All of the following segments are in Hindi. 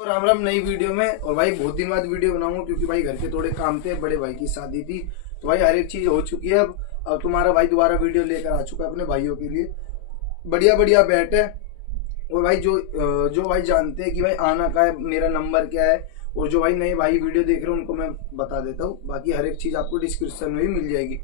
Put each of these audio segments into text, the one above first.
और राम राम नई वीडियो में। और भाई बहुत दिन बाद वीडियो बनाऊंगा क्योंकि भाई घर के थोड़े काम थे, बड़े भाई की शादी थी, तो भाई हर एक चीज हो चुकी है। अब तुम्हारा भाई दोबारा वीडियो लेकर आ चुका है अपने भाइयों के लिए। बढ़िया बढ़िया बैट है। और भाई जो भाई जानते हैं कि भाई आना का है, मेरा नंबर क्या है, और जो भाई नए भाई वीडियो देख रहे हैं उनको मैं बता देता हूँ। बाकी हर एक चीज आपको डिस्क्रिप्शन में भी मिल जाएगी।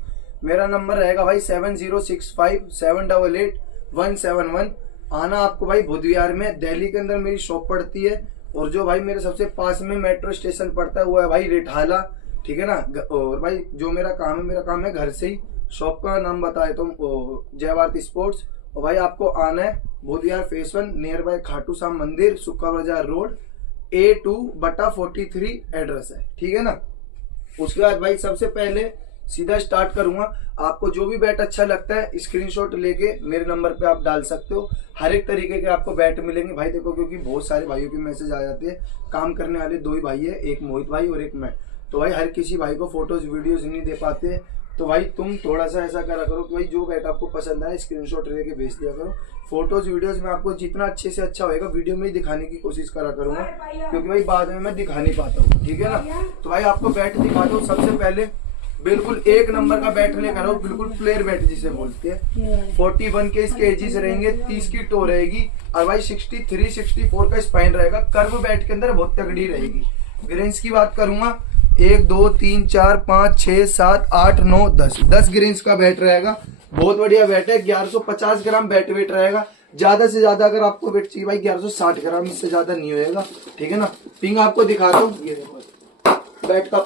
मेरा नंबर रहेगा भाई 7065-788-171। आना आपको भाई बुध विहार में, दिल्ली के अंदर मेरी शॉप पड़ती है। और जो भाई मेरे सबसे पास में मेट्रो स्टेशन पड़ता है वो है भाई रिठाला, ठीक है ना। और भाई जो मेरा काम है घर से ही। शॉप का नाम बताए तो जय भारत स्पोर्ट्स। और भाई आपको आना है Budh Vihar phase 1 near by Khatu Shyam मंदिर, सुक्का बाजार रोड, A2/43 एड्रेस है, ठीक है ना। उसके बाद भाई सबसे पहले सीधा स्टार्ट करूंगा। आपको जो भी बैट अच्छा लगता है स्क्रीनशॉट लेके मेरे नंबर पे आप डाल सकते हो। हर एक तरीके के आपको बैट मिलेंगे भाई। देखो क्योंकि बहुत सारे भाइयों के मैसेज आ जाते हैं। काम करने वाले दो ही भाई है, एक मोहित भाई और एक मैं। तो भाई हर किसी भाई को फोटोज वीडियोज नहीं दे पाते। तो भाई तुम थोड़ा सा ऐसा करा करो कि भाई जो बैट आपको पसंद आए स्क्रीनशॉट लेके भेज दिया करो। फोटोज वीडियोज में आपको जितना अच्छे से अच्छा होएगा वीडियो में ही दिखाने की कोशिश करा करूंगा, क्योंकि भाई बाद में मैं दिखा नहीं पाता हूँ, ठीक है ना। तो भाई आपको बैट दिखाता हूँ। सबसे पहले बिल्कुल एक नंबर का बैट लेकर आओ, बिल्कुल प्लेयर बैट जिसे बोलते हैं। 41 के इसके एजिस रहेंगे, 30 की टो रहेगी, और भाई 63-64 का स्पाइन रहेगा। कर्व बैट के अंदर बहुत तगड़ी रहेगी। ग्रेन्स की बात करूंगा 1 2 3 4 5 6 7 8 9 10 ग्रेन्स का बैट रहेगा। बहुत बढ़िया बैट है। 1150 ग्राम बैट वेट रहेगा। ज्यादा से ज्यादा अगर आपको वेट चाहिए भाई 1160 ग्राम, इससे ज्यादा नहीं होएगा, ठीक है ना। पिंग आपको दिखा दो, ये देखो बैट का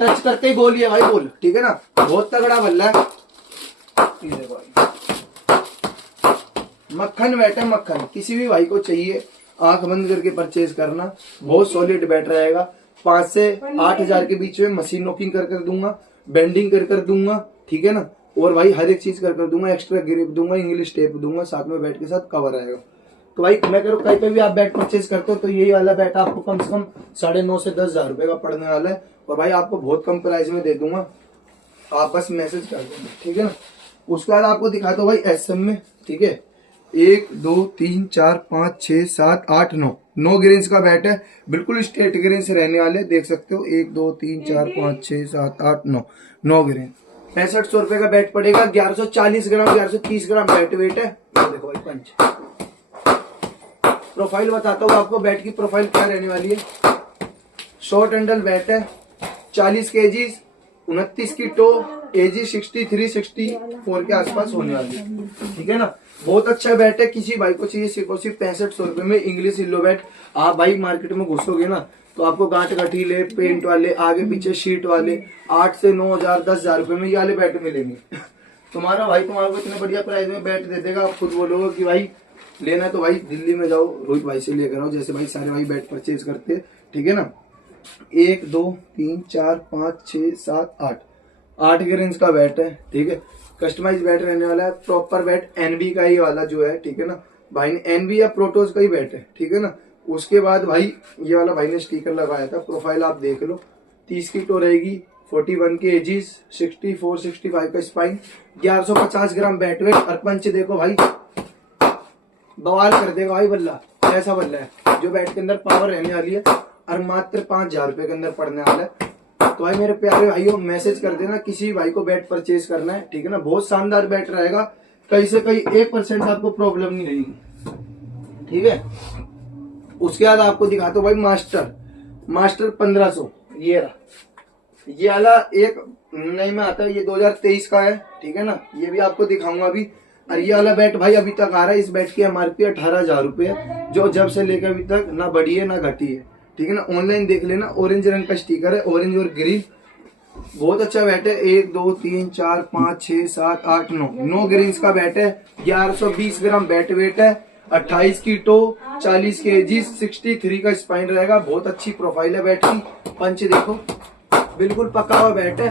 टच करते ही गोल है भाई, गोल, ठीक है ना। बहुत तगड़ा बल्ला है, ये देखो भाई। मक्खन बैट है, मक्खन। किसी भी भाई को चाहिए आंख बंद करके परचेज करना। बहुत सॉलिड बैट रहेगा। 5 से 8 हजार के बीच में मशीन नॉकिंग कर दूंगा, बेंडिंग कर दूंगा, ठीक है ना। और भाई हर एक चीज कर दूंगा। एक्स्ट्रा ग्रिप दूंगा, इंग्लिश टेप दूंगा, साथ में बैट के साथ कवर आएगा। तो भाई मैं करूँ कहीं पे भी आप बैट परचेज करते हो तो यही वाला बैट आपको कम से कम 9.5 से 10 हजार रुपए का पड़ने वाला है। और भाई आपको बहुत कम प्राइस में दे दूंगा, आप बस मैसेज कर देना, ठीक है ना। उसके बाद आपको दिखाता हूँ भाई SM में, ठीक है। 1 2 3 4 5 6 7 8 9 ग्रेन्स का बैट है। बिल्कुल स्ट्रेट ग्रेन्स रहने वाले, देख सकते हो। 1 2 3 4 5 6 7 8 9 ग्रेन। 6500 रुपए का बैट पड़ेगा। 1140 ग्राम 1130 ग्राम बैट वेट है। ये देखो भाई पंच। प्रोफाइल बताता हूँ आपको, बैट की प्रोफाइल क्या रहने वाली है। शॉर्ट हैंडल बैट है, 40 kg, 29 की टो, एजी 63-64 के आसपास होने वाली है, ठीक है ना। बहुत अच्छा बैट है। किसी भाई को चाहिए सिर्फ 6500 रुपए में इंग्लिश इल्लो बैट। आप भाई मार्केट में घुसोगे ना तो आपको गांठ गठीले, पेंट वाले, आगे पीछे शीट वाले 8 से 9 हजार 10 हजार रुपए में ये वाले बैट मिलेंगे। तुम्हारा भाई तुम्हारे को इतने बढ़िया प्राइस में बैट दे देगा, आप खुद बोलोगे कि भाई लेना है तो भाई दिल्ली में जाओ, रोहित भाई से लेकर आओ, जैसे भाई सारे भाई बैट परचेज करते हैं, ठीक है ना। 1 2 3 4 5 6 7 8 ग्रेन्स का बैट है, ठीक है। कस्टमाइज बैट रहने वाला है। प्रॉपर बैट NB का ही वाला जो है, ठीक है ना। भाई ने NB या प्रोटोज का ही बैट है, ठीक है ना। उसके बाद भाई ये वाला भाई ने स्टिकर लगाया था। प्रोफाइल आप देख लो। 30 की टो रहेगी, 41 के एजिस, 64-65 का स्पाइन, 1150 ग्राम बैट वेट। और पंच देखो भाई, बवाल कर देगा भाई बल्ला। ऐसा बल्ला है जो बैट के अंदर पावर रहने वाली है, और मात्र 5000 रुपए के अंदर पड़ने वाला है। तो भाई मेरे प्यारे भाइयों मैसेज कर देना किसी भाई को बैट परचेज करना है, ठीक है ना। बहुत शानदार बैट रहेगा। कहीं से कहीं 1% आपको प्रॉब्लम नहीं रहेगी, ठीक है। उसके बाद आपको दिखाता हूँ भाई मास्टर 1500। ये रहा, ये वाला एक नई में आता है, ये 2023 का है, ठीक है ना। ये भी आपको दिखाऊंगा अभी। और ये वाला बैट भाई अभी तक आ रहा है। इस बैट की MRP 18,000 रुपए है, जो जब से लेकर अभी तक ना बढ़ी है ना घटी है, ठीक है ना। ऑनलाइन देख लेना। ऑरेंज रंग का स्टिकर है, ऑरेंज और ग्रीन। बहुत अच्छा बैट है। 1 2 3 4 5 6 7 8 9 ग्रेन्स का बैट है। 1120 ग्राम बैट वेट है, 28 की टो, 40 kg, 63 का स्पाइन रहेगा। बहुत अच्छी प्रोफाइल है बैट की। पंच देखो, बिल्कुल पका हुआ बैट है,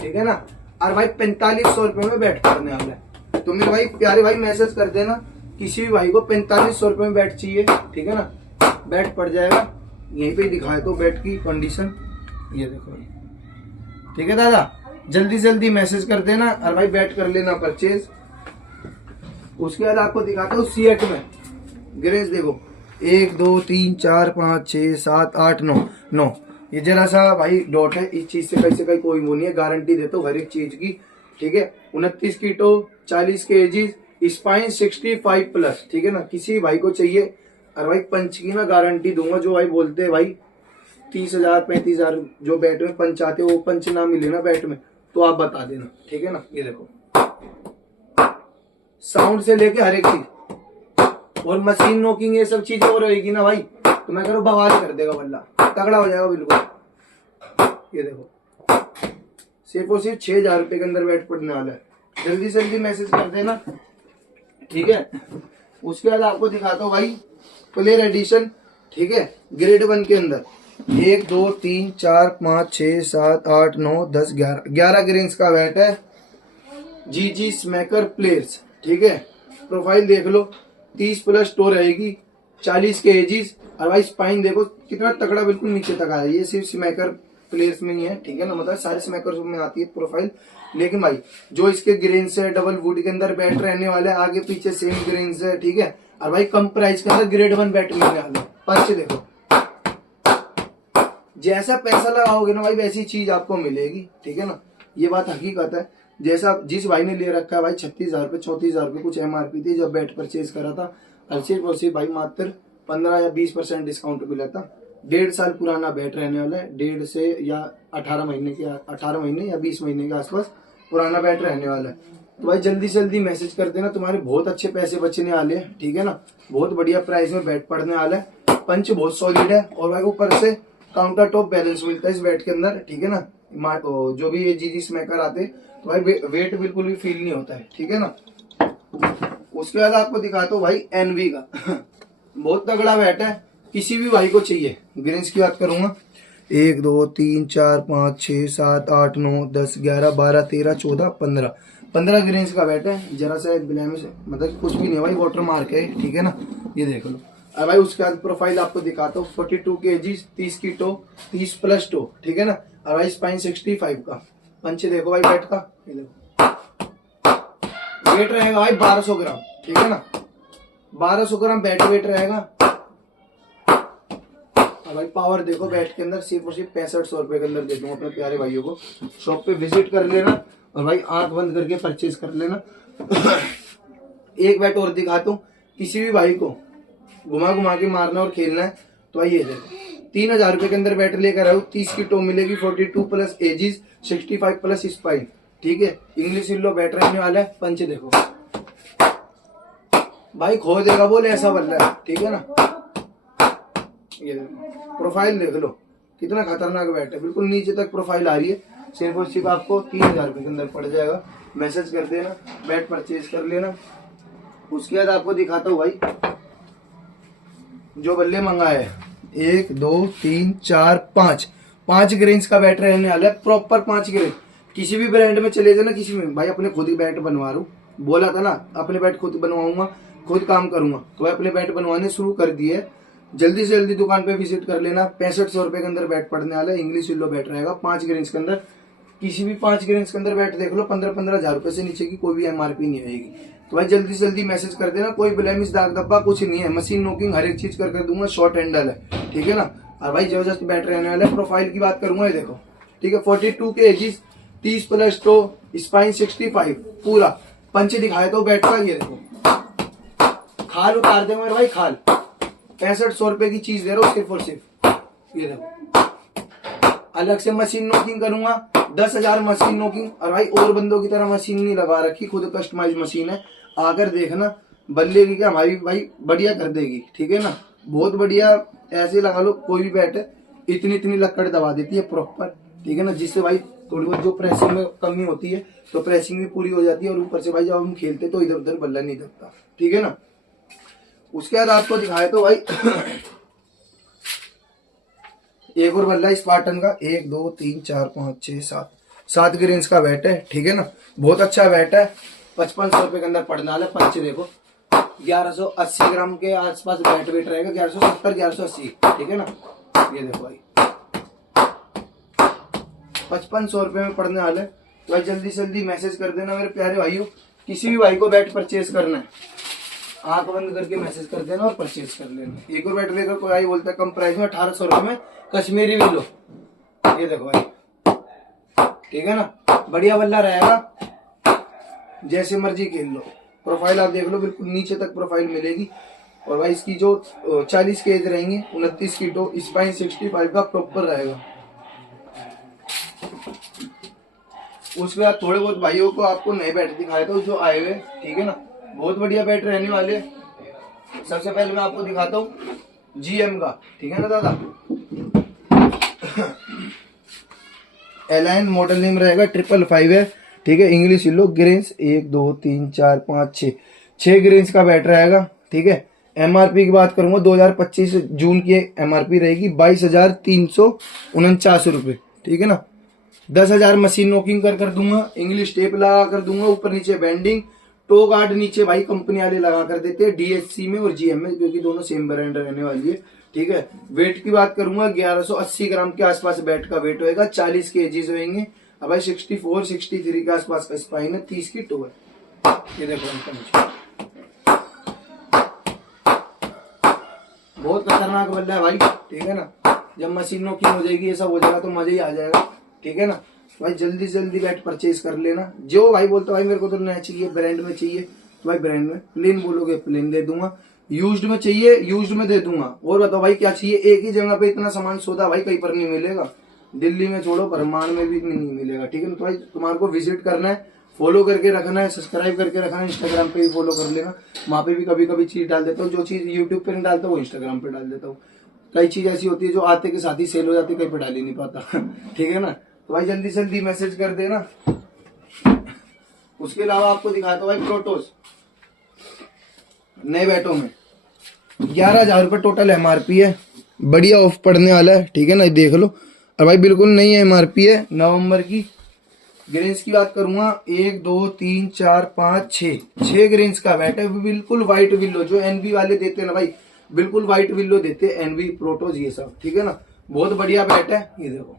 ठीक है ना। और भाई 4500 रुपए में बैट पड़ने वाला है। तो मेरे भाई प्यारे भाई मैसेज कर देना किसी भी भाई को 4500 रुपए में बैट चाहिए, ठीक है ना। बैट पड़ जाएगा। यहीं पे दिखाए तो बैट की कंडीशन, ये देखो भाई, ठीक है दादा। जल्दी जल्दी मैसेज कर देना और भाई बैट कर लेना परचेज। उसके बाद आपको दिखाता हूँ C8 में ग्रेस। देखो 1 2 3 4 5 6 7 8 9 9। ये जरा सा भाई डॉट है, इस चीज से कहीं कोई वो नहीं है, गारंटी देता हूँ हर एक चीज की, ठीक है। 29 की टो, 40 के एजीज, स्पाइन 65 प्लस, ठीक है ना। किसी भाई को चाहिए, और भाई पंच की ना गारंटी दूंगा। जो भाई बोलते हैं भाई 30,000 35,000 जो बैट में पंच आते वो पंच ना मिले ना बैट में, तो आप बता देना, ठीक है ना। ये देखो साउंड से लेके हर एक चीज, और मशीन नोकिंग ये सब चीजें हो रहेगी ना भाई, तो मैं कह रहा हूँ बवाल कर देगा, बल्ला तगड़ा हो जाएगा बिल्कुल। ये देखो सिर्फ और सिर्फ 6,000 रुपए के अंदर बैट पड़ने वाला है। जल्दी से जल्दी मैसेज कर देना, ठीक है। उसके बाद आपको दिखाता हूँ भाई प्लेयर एडिशन, ठीक है, ग्रेड 1 के अंदर 1 2 3 4 5 6 7 8 9 10 11 ग्रेन्स का बैट है। जी स्मैकर प्लेयर्स, ठीक है। प्रोफाइल देख लो, 30 प्लस टो रहेगी, 40 के एजीज, और भाई स्पाइन देखो कितना तगड़ा, बिल्कुल नीचे तक आया। ये सिर्फ स्मैकर प्लेयर्स में ही है, ठीक है ना, मतलब सारे स्मैकर में आती है प्रोफाइल। लेकिन भाई जो इसके ग्रेन्स है, डबल वुड के अंदर बैट रहने वाला है, आगे पीछे सेम ग्रेन्स है, ठीक है। और भाई कम प्राइस के अंदर ग्रेड 1 बैट मिलने वाला है। पंच देखो, जैसा पैसा लगाओगे ना भाई वैसी चीज आपको मिलेगी, ठीक है ना। ये बात हकीकत है। जैसा जिस भाई ने ले रखा है भाई 36,000 रुपए 34,000 रुपए कुछ MRP थी जब बैट परचेज करा था, और सिर्फ भाई मात्र 15 या 20% डिस्काउंट मिला था। 1.5 साल पुराना बैट रहने वाला है, 1.5 से या 18 महीने या 20 महीने के आसपास पुराना बैट रहने वाला है। तो भाई जल्दी से जल्दी मैसेज कर देना, तुम्हारे बहुत अच्छे पैसे बचने वाले हैं, ठीक है ना। बहुत बढ़िया प्राइस में बैट पड़ने वाला है। पंच बहुत सॉलिड है, और भाई ऊपर से काउंटर टॉप बैलेंस मिलता है इस बैट के अंदर, ठीक है ना। जो भी ये जी स्मैकर आते तो भाई वेट बिल्कुल भी फील नहीं होता है, ठीक है ना। उसके बाद आपको दिखाता हूँ भाई एनवी का बहुत तगड़ा बैट है, किसी भी भाई को चाहिए। ग्रेन्स की बात करूंगा, 1 2 3 4 5 6 7 8 9 10 11 12 13 14 15 ग्रेन्स का बैट है। जरा सा ब्लैमिश मतलब कुछ भी नहीं है भाई, वाटर मार्क है, ठीक है ना। ये देख लो। अब भाई उसके बाद प्रोफाइल आपको दिखाता हूँ, 42 kg, 30 की टो, 30 प्लस टो, ठीक है ना। और भाई स्पाइन 65 का। पंच देखो भाई बैट का, ये देखो वेट रहेगा भाई 1200 ग्राम, ठीक है ना। 1200 ग्राम बैट वेट रहेगा। और भाई पावर देखो बैट के अंदर, सिर्फ और सिर्फ 6500 रुपए के अंदर दे दूंगा अपने प्यारे भाइयों को। शॉप पे विजिट कर लेना, और भाई आंख बंद करके परचेज कर लेना। एक बैट और दिखाता हूँ, किसी भी भाई को घुमा घुमा के मारना और खेलना है तो भाई ये देखो 3,000 रुपए के अंदर बैट लेकर आओ। 30 की टो मिलेगी, 42 प्लस एजीज, 65 प्लस स्पाइन, ठीक है। इंग्लिश इल्लो बैट रहने वाला है। पंच देखो भाई खो देगा बोले ऐसा बल्ला है, ठीक है ना। ये देखो प्रोफाइल देख लो कितना खतरनाक बैट है, बिल्कुल नीचे तक प्रोफाइल आ रही है। सिर्फ और सिर्फ आपको 3,000 रुपए के अंदर पड़ जाएगा। मैसेज कर देना, बैट परचेज कर लेना। उसके बाद आपको दिखाता हूँ भाई जो बल्ले मंगाए, 1 2 3 4 5 ग्रेन्स का बैट रहने वाला है, प्रॉपर 5 ग्रेन। किसी भी ब्रांड में चले जाना, किसी में भाई अपने खुद ही बैट बनवा रहा हूँ, बोला था ना अपने बैट खुद बनवाऊंगा, खुद काम करूंगा, तो भाई अपने बैट बनवाने शुरू कर दिए। जल्दी से जल्दी दुकान पे विजिट कर लेना। 6500 रुपए के अंदर बैट पड़ने वाला है, इंग्लिश इल्लो बैट रहेगा 5 ग्रेन्स के अंदर। किसी भी 5 ग्रेन्स के अंदर बैट देख लो, 15-15 हजार रुपए से नीचे की कोई भी MRP नहीं रहेगी। तो भाई जल्दी से जल्दी मैसेज कर देना, कोई ब्लेमिश दाग धब्बा कुछ नहीं है, मशीन नोकिंग हर एक चीज कर दूंगा, शॉर्ट हैंडल है, ठीक है ना। और भाई जबरदस्त बैट रहने वाला है। प्रोफाइल की बात करूंगा, ये देखो, ठीक है, 42 kg, 30 प्लस टो, स्पाइन 65 पूरा। पंच दिखाया तो बैट का, ये देखो खाल उतार देंगे मेरे भाई, खाल 6500 रुपए की चीज दे रहा हूँ सिर्फ और सिर्फ। ये देखो अलग से मशीन नोकिंग करूंगा, 10,000 मशीन नोकिंग। और भाई और बंदों की तरह मशीन नहीं लगा रखी, खुद कस्टमाइज मशीन है। आकर देखना बल्ले की क्या हमारी भाई बढ़िया कर देगी, ठीक है ना। बहुत बढ़िया, ऐसे लगा लो कोई भी बैट है, इतनी लक्कड़ दबा देती है प्रॉपर, ठीक है ना। जिससे भाई थोड़ी बहुत जो प्रेसिंग में कमी होती है तो प्रेसिंग भी पूरी हो जाती है। और ऊपर से भाई जब हम खेलते तो इधर उधर बल्ला नहीं दबता, ठीक है ना। उसके बाद आपको दिखाया तो भाई एक और बल्ला स्पार्टन का, 1 2 3 4 5 6 7 ग्रेन्स का बैट है, ठीक है ना। बहुत अच्छा बैट है, 5500 रुपए के अंदर पड़ने वाला है। पंच देखो 1180 ग्राम के आसपास बैट वेट रहेगा, 1170 1180, ठीक है ना। ये देखो भाई 5500 रुपए में पड़ने वाला है। तो भाई जल्दी से जल्दी मैसेज कर देना मेरे प्यारे भाइयों, किसी भी भाई को बैट परचेज करना है आंख बंद करके मैसेज कर देना और परचेज कर लेना। एक और बैटरी लेकर कोई आई बोलता है कम प्राइस में 1800 रुपए में कश्मीरी भी लो, ये देखो भाई, ठीक है ना, बढ़िया बल्ला रहेगा, जैसे मर्जी खेल लो। प्रोफाइल आप देख लो, बिल्कुल नीचे तक प्रोफाइल मिलेगी। और भाई इसकी जो 40 के एज रहेंगे, 29 की टो, स्पाइन 65 का प्रॉपर रहेगा। उसके बाद थोड़े बहुत भाइयों को आपको नए बैटरी दिखाए थे जो आए हुए, ठीक है ना, बहुत बढ़िया बैटरी रहने वाले। सबसे पहले मैं आपको दिखाता हूँ GM का, ठीक है ना दादा। एलाइन मॉडल नेम रहेगा 555 है, ठीक है। इंग्लिश लो, ग्रेन्स 1 2 3 4 5 6 ग्रेन्स का बैटरी रहेगा, ठीक है। MRP की बात करूंगा 2025 जून की MRP रहेगी 22,349 रुपए, ठीक है ना। 10,000 मशीन नोकिंग कर दूंगा, इंग्लिश टेप लगा कर दूंगा, ऊपर नीचे बेंडिंग, टो गार्ड नीचे भाई कंपनी वाले लगा कर देते हैं DHC में और GM में, क्योंकि दोनों सेम ब्रांड रहने वाली है, ठीक है। वेट की बात करूंगा 1180 ग्राम के आसपास बैट का वेट होएगा, 40 kgs होंगे। अब भाई 64 63 के आसपास का स्पाइन है, 30 की टो है, ये देखो बहुत खतरनाक बल्ला है भाई, ठीक है ना। जब मशीन नोकिंग हो जाएगी, ये सब हो जाएगा तो मजा ही आ जाएगा, ठीक है ना। भाई जल्दी से जल्दी बैट परचेज कर लेना। जो भाई बोलता भाई मेरे को तो नया चाहिए, ब्रांड में चाहिए, तो भाई ब्रांड में, प्लेन बोलोगे प्लेन दे दूंगा, यूज्ड में चाहिए यूज्ड में दे दूंगा। और बताओ भाई क्या चाहिए, एक ही जगह पे इतना सामान सौदा भाई कहीं पर नहीं मिलेगा, दिल्ली में छोड़ो ब्रह्मांड में भी नहीं मिलेगा, ठीक है ना। तो भाई तुम्हारे को विजिट करना है, फॉलो करके रखना है, सब्सक्राइब करके रखना है, इंस्टाग्राम पे भी फॉलो कर लेना, वहां पे भी कभी कभी चीज डाल देता हूँ, जो चीज यूट्यूब पे नहीं डालता वो इंस्टाग्राम पे डाल देता हूँ। कई चीज ऐसी होती है जो आते के साथ ही सेल हो जाती है, कहीं पे डाल ही नहीं पाता ठीक है ना। तो भाई जल्दी से जल्दी मैसेज कर देना। उसके अलावा आपको दिखाता हूँ भाई प्रोटोस नए बैटों में 11,000 रुपये टोटल MRP है, बढ़िया ऑफ पड़ने वाला है, ठीक है ना, देख लो। और भाई बिल्कुल नई MRP है, नवंबर की। ग्रेन्स की बात करूंगा 1 2 3 4 5 6 ग्रेन्स का बैट है, बिल्कुल व्हाइट विल्लो, जो NV वाले देते हैं ना भाई, बिल्कुल व्हाइट विल्लो देते हैं, NV प्रोटोस ये सब, ठीक है ना। बहुत बढ़िया बैट है, ये देखो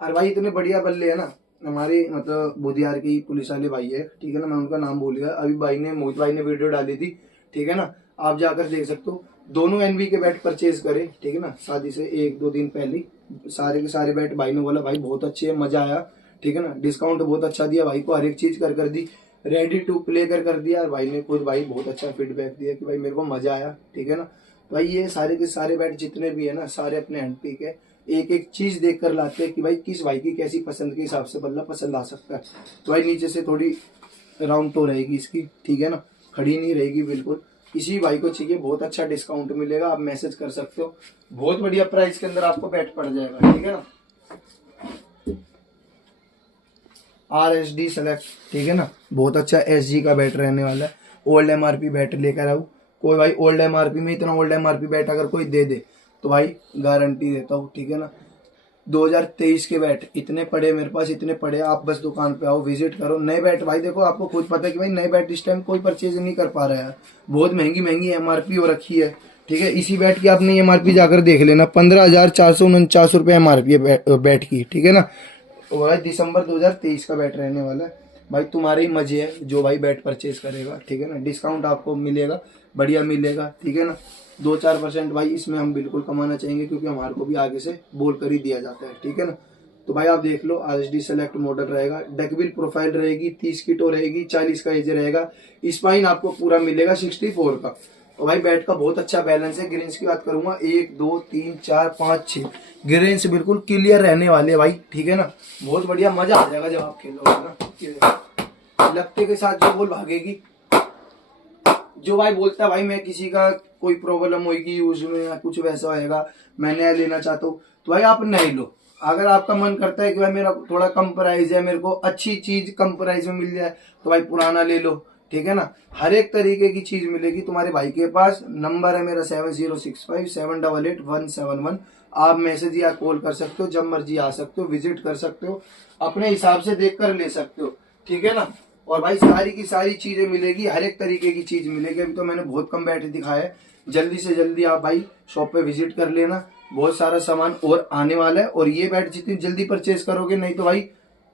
और भाई इतने बढ़िया बल्ले है ना, हमारे मतलब बुधियार की पुलिस वाले भाई है, ठीक है ना, मैं उनका नाम भूल गया। अभी भाई ने, मोहित भाई ने वीडियो डाली थी, ठीक है ना, आप जाकर देख सकते हो। दोनों NV के बैट परचेज करे, ठीक है ना, शादी से 1 2 दिन पहले सारे के सारे बैट भाई ने बोला भाई बहुत अच्छे है, मजा आया, ठीक है ना। डिस्काउंट बहुत अच्छा दिया भाई को, हर एक चीज कर दी, रेडी टू प्ले कर दिया। और भाई ने खुद भाई बहुत अच्छा फीडबैक दिया कि भाई मेरे को मजा आया, ठीक है ना। भाई ये सारे के सारे बैट जितने भी है ना, सारे अपने हैंड के, एक एक चीज देख कर लाते हैं कि भाई किस भाई की कैसी पसंद के हिसाब से बल्ला पसंद आ सकता है। तो भाई नीचे से थोड़ी राउंड तो रहेगी इसकी, ठीक है ना, खड़ी नहीं रहेगी बिल्कुल। इसी भाई को चाहिए, बहुत अच्छा डिस्काउंट मिलेगा, आप मैसेज कर सकते हो, बहुत बढ़िया प्राइस के अंदर आपको बैट पड़ जाएगा, ठीक है ना। RSD सेलेक्ट, ठीक है ना, बहुत अच्छा SG का बैट रहने वाला है। ओल्ड MRP बैट लेकर आओ, कोई भाई ओल्ड MRP में, इतना ओल्ड MRP बैट अगर कोई दे दे तो भाई गारंटी देता हूँ, ठीक है ना। 2023 के बैट इतने पड़े मेरे पास, इतने पड़े, आप बस दुकान पे आओ, विजिट करो। नए बैट भाई देखो, आपको खुद पता है कि भाई नए बैट इस टाइम कोई परचेज नहीं कर पा रहा है, बहुत महंगी महंगी MRP हो रखी है, ठीक है। इसी बैट की आपने MRP जाकर देख लेना, 15,449 रुपये MRP है बैट की, ठीक है ना। और भाई दिसंबर 2023 का बैट रहने वाला है भाई, तुम्हारे ही मजे है जो भाई बैट परचेज करेगा, ठीक है ना। डिस्काउंट आपको मिलेगा, बढ़िया मिलेगा, ठीक है ना। 2-4% भाई इसमें हम बिल्कुल कमाना चाहेंगे, क्योंकि हमारे को भी आगे से बोल कर ही दिया जाता है, ठीक है ना। तो भाई आप देख लो, RSD सेलेक्ट मॉडल रहेगा, डकबिल प्रोफाइल रहेगी, 30 की टो रहेगी, 40 का एज रहेगा, स्पाइन आपको पूरा मिलेगा 64 का। और भाई बैट का बहुत अच्छा बैलेंस है। ग्रेन्स की बात करूंगा 1 2 3 4 5 6 ग्रेन्स बिल्कुल क्लियर रहने वाले भाई, ठीक है ना। बहुत बढ़िया मजा आ जाएगा जब आप खेलोगे ना, लगते के साथ जो बॉल भागेगी। जो भाई बोलता है भाई मैं किसी का कोई प्रॉब्लम होगी यूज में या कुछ वैसा होएगा, मैं नया लेना चाहता हूँ, तो भाई आप नए लो। अगर आपका मन करता है कि भाई मेरा थोड़ा कम प्राइस है, मेरे को अच्छी चीज कम प्राइस में मिल जाए, तो भाई पुराना ले लो, ठीक है ना। हर एक तरीके की चीज मिलेगी तुम्हारे भाई के पास। नंबर है मेरा 7065788171। आप मैसेज या कॉल कर सकते हो, जब मर्जी आ सकते हो, विजिट कर सकते हो, अपने हिसाब से देख कर ले सकते हो, ठीक है ना। और भाई सारी की सारी चीजें मिलेगी, हर एक तरीके की चीज मिलेगी। अभी तो मैंने बहुत कम बैटरी दिखाया है, जल्दी से जल्दी आप भाई शॉप पे विजिट कर लेना, बहुत सारा सामान और आने वाला है। और ये बैट जितनी जल्दी परचेज करोगे, नहीं तो भाई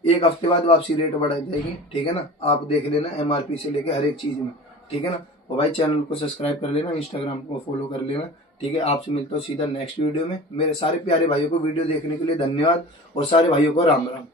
1 हफ्ते बाद वापसी रेट बढ़ाई जाएगी, ठीक है ना। आप देख लेना MRP से लेके हर एक चीज में, ठीक है ना। और भाई चैनल को सब्सक्राइब कर लेना, इंस्टाग्राम को फॉलो कर लेना, ठीक है। आपसे मिलता हूँ सीधा नेक्स्ट वीडियो में। मेरे सारे प्यारे भाइयों को वीडियो देखने के लिए धन्यवाद और सारे भाइयों को राम राम।